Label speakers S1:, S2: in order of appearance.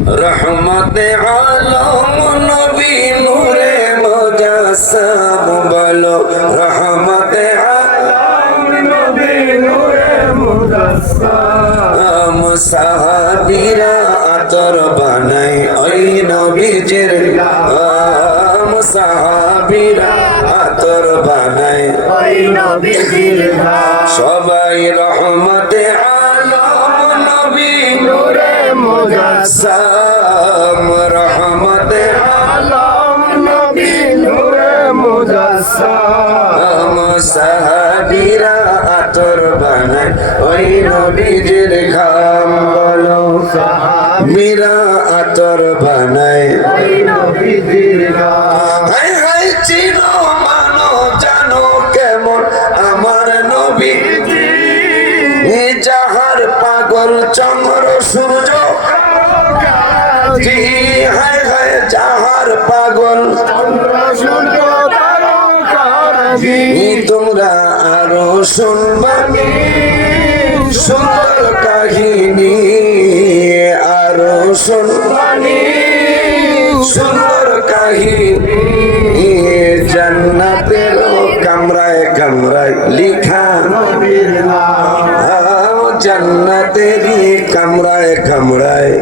S1: রহমতে আলম নবী নূরে মুজাসসাম বলো রহমতে আলম নবী নূরে মুজাসসাম সাহাবীরা আতর বানাই ওই নবীজির। গাম সাহাবীরা আতর বানাই সবাই রহমতে আলম নবী নূরে মুজাসসাম, রহমতে আলম নবী নূরে মুজাসসাম। সাহাবীরা আতর বানায়, ওই নবীজির ঘাম বলো। সাহাবীরা আতর বানায় হাই হাই চিনো পাগল চন্দ্র সূর্য। হাই হাই যাহার পাগল তোমরা আরও শুনবানি সুন্দর কাহিনী আরও শুনবানি সুন্দর কাহিনী জান্নাতের কামরায় কামরায় লিখা জান্নাতেরই কামড়ায় কামড়ায়